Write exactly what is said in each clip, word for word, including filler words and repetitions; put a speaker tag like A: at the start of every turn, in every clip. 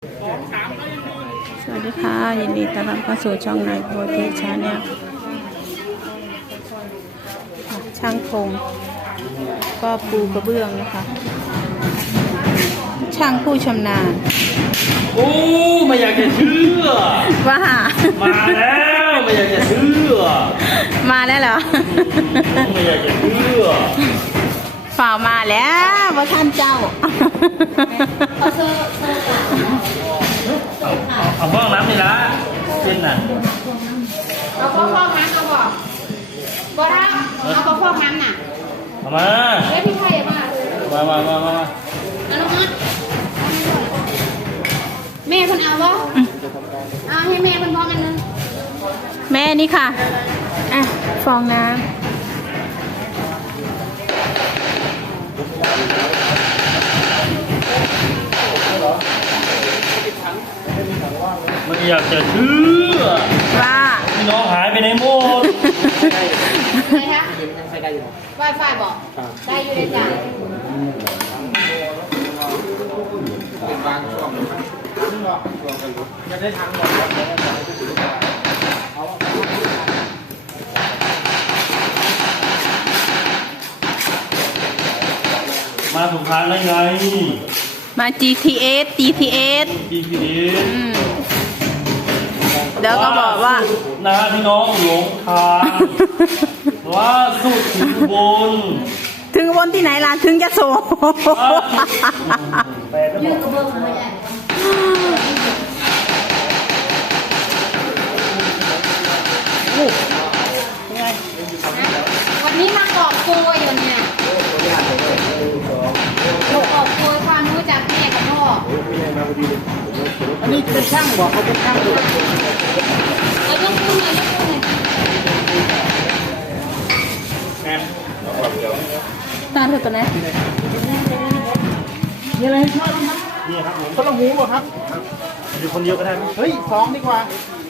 A: สวัสดีค่ะยินดีต้อนรับเข้าสู่ช่องนายโพธิชาแนลช่างคงก็ปูกระเบื้องนะคะช่างผู้ชำนาญ
B: โอ้ไม่อยากจะเชื่อ
A: ว่า
B: มาแล้วไม่อยากจะเชื่อ
A: มาแล้วเหรอ
B: ไม่อยากจะเชื่อ
A: ฝ่ามาแล้วว่าท่านเจ้า
B: เอาเอาห้องน้ำนี่ละเช่นน่ะ
C: เอาพวกพวกนั้นเอาบอกบ่ได้เอาพวกพวกนั้นน่ะ
B: เอามา
C: เฮ้ยพี่ไทยมา
B: มามามามา
C: เอาลงมาแม่คนเอาบ่เอาให้แม่คนพร้อมกันนึง
A: แม่นี่ค่ะอ่ะฟองน้ำ
B: ไม่อยากจะเชื่อ
A: ว่า
B: พี่น้องหายไปในโมด
C: ไหนคะไวไฟบอกได้อยู่ในจ่าย
B: มาถูกทางได้ไง
A: มา จี ที เอส จี ที เอส
B: ดีทีเอ
A: อืมเดี๋ยวก็บอกว่า
B: นะพี่น้องหลงทางว่าสุดถึงบน
A: ถึงบนที่ไหนล่ะถึงจะโซ
C: ยืดกระเบื้องมาได้วันนี้มากอบโกยอยู่เนี่ยกอบโกยความรู้จักแม่กับพ่อ
D: อันนี้เป็นช่างบอกเขาเป็นช่างดู
C: แล้วต้องพูดเลยต้องพูดเลย
A: ตาเธอตัวไหน
D: มีอะไรให้ช่วยบ้างครับ
B: นี่ครับผม
D: คนละหูบ่ครับ
B: อยู่คนเดียวก็ได้ไหม
D: เฮ้ยสองดีกว่า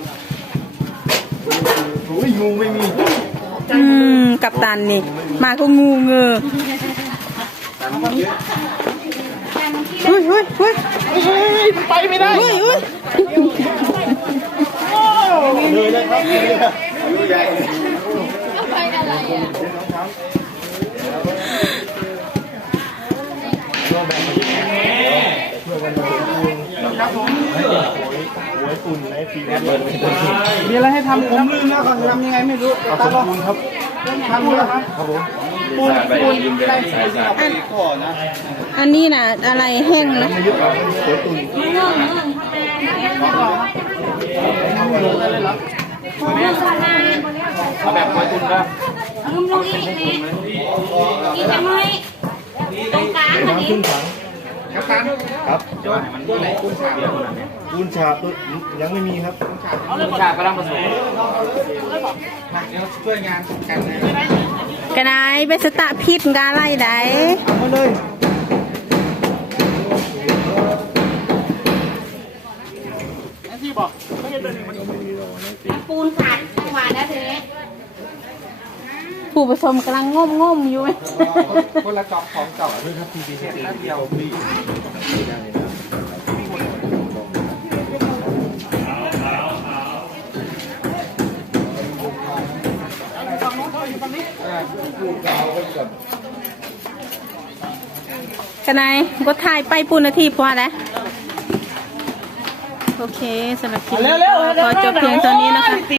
D: โอ้ยงูไม่มี
A: อืมกับตันนี่ มาก็งูเงอเฮ้ยเฮ้ยเฮ้ย
D: เฮ้ยไปไม่ได้
A: เฮ้ยเฮ้ย
D: เลยเลยครับเลยครับ
C: เอาไปอะไรอ่ะ
D: ครับผมหวยปุ่นไอ้ปีนี้มีอะไรให้ทำผมลืมแล้วก่อนทำยังไงไม่รู้ตาลองครับทำแล้วครับครับผมปูนปูนใส่ใส่ใส่ก่อนนะ
A: อันนี้น่ะอะไรแห้งนะ
D: ไม่เยอะหรอกหวยปุ่น
C: เงื่อนเงื่อนทำไม
D: ลงได้เลยเหรอ
C: เงื่อนทำไม
D: เอาแบบหวยปุ่นนะ
C: ลืมลงอีกนี่อีกทำไมตรงกลางอันนี้
D: ครับตันครับตัวไหนปูนฉาบปูนฉาบยังไม่มีครับปูนฉาบกำลังผสมมาเดี๋ยวช่วยงานกันนะ
A: กระไดไปสตะพิษกาอะไรได
D: เอามาเลยที่บอกไม่ใช่เป็นมันไม่มีหรอก
C: ปูนขาดหวานนะเธอ
A: ผู้ผสมกำลังง่มง่มๆอยู่ไหม
D: คนละจอบของเก่าด้วยครับทีพีเสร็จแป๊บเดียว
A: กระไดก็ถ่ายไปปูนาทีพอแล้วโอเคสำหรับคลิปนี้ก็ขอจบเพียงเท่านี้นะคะ